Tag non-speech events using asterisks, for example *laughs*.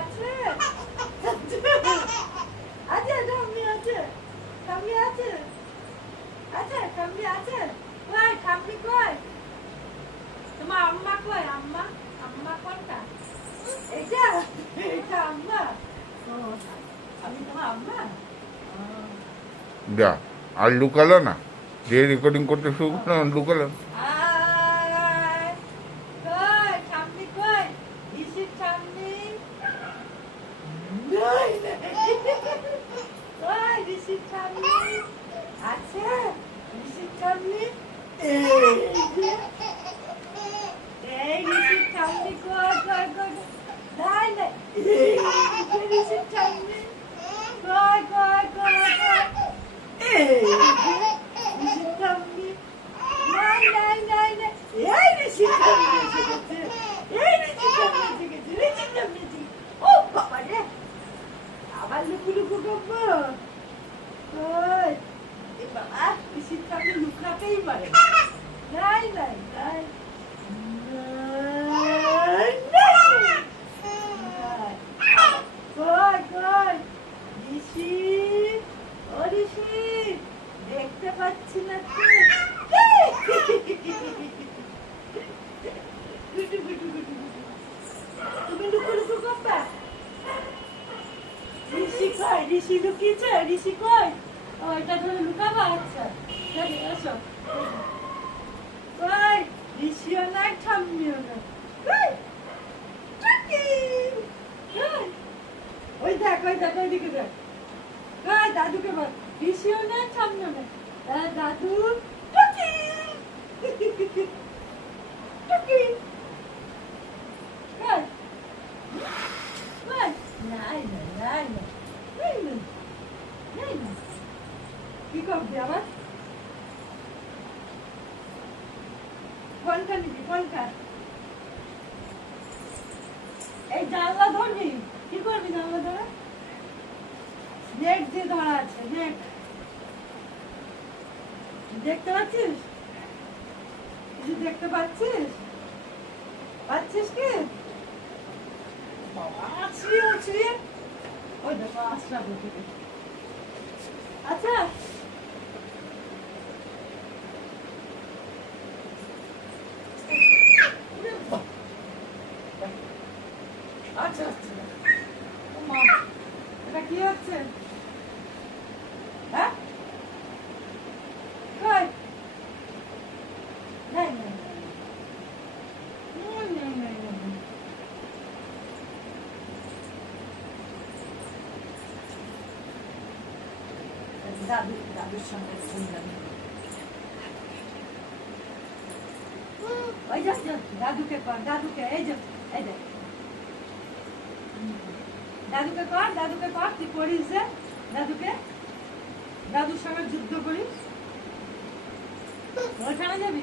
আছে? আছে ঠাম্মি আছে। ঠাম্মি আছে? আছে ঠাম্মি আছে? কই ঠাম্মি কই? তোমার আম্মা কই? আম্মা? আম্মা কোনটা? এটা এটা আম্মা? আমি তোমার আম্মা? যা আর লুকালো না। যে রেকর্ডিং করতে শুরু করল লুকালো আয়, কই, ঠাম্মি কই? ইসির ঠাম্মি? নাই, নাই। কই, ঋষির ঠাম্মি? আছে? ঋষির ঠাম্মি? এই ঠাম্মি কই, কই, কই, কই? নাই, নাই। ঠাম্মি। কই, কই, কই, কই? এই যে ঋষির ঠাম্মি। নাই, নাই, নাই, নাই। এই ঋষির ঠাম্মি এসে গেছে। এই ঋষির ঠাম্মি এসে গেছে। ঋষির ঠাম্মি এসে গেছে। ও বাবা রে। আবার লুকু লুকু করব। কই? এ বাবা, ঋষির ঠাম্মি পারে নাই, নাই, নাই। দেখতে পাচ্ছি না। তুমি লুকু লুকু করবা? ঋষি কই? ঋষি লুকিয়েছে? ঋষি কই? আচ্ছা। ওই দেখ ওই দেখ দেখ। ওই দাদুকে বল। দাদু *laughs* কই কই নাই না নাই না নাই না নাই না কি করবি আবার? কোনটা নিবি কোনটা এই জানলা ধরবি? কি করবি জানলা ধরে? নেট দিয়ে ধরা আছে, নেট। দেখতে পাচ্ছিস? কিছু দেখতে পাচ্ছিস? পাচ্ছিস কি? বাবা আছড়িয়ে আছড়িয়ে ওই আচ্ছা ওরে বাবা। আচ্ছা আচ্ছা ও মা কি হচ্ছে? হ্যাঁ। দাদু দাদুর সঙ্গে ওই যা, দাদুকে কর দাদুকে এই যে এই দেখ। দাদুকে কর দাদুকে কর তুই করিস যে দাদুকে। দাদুর সঙ্গে যুদ্ধ করিস। ওখানে যাবি?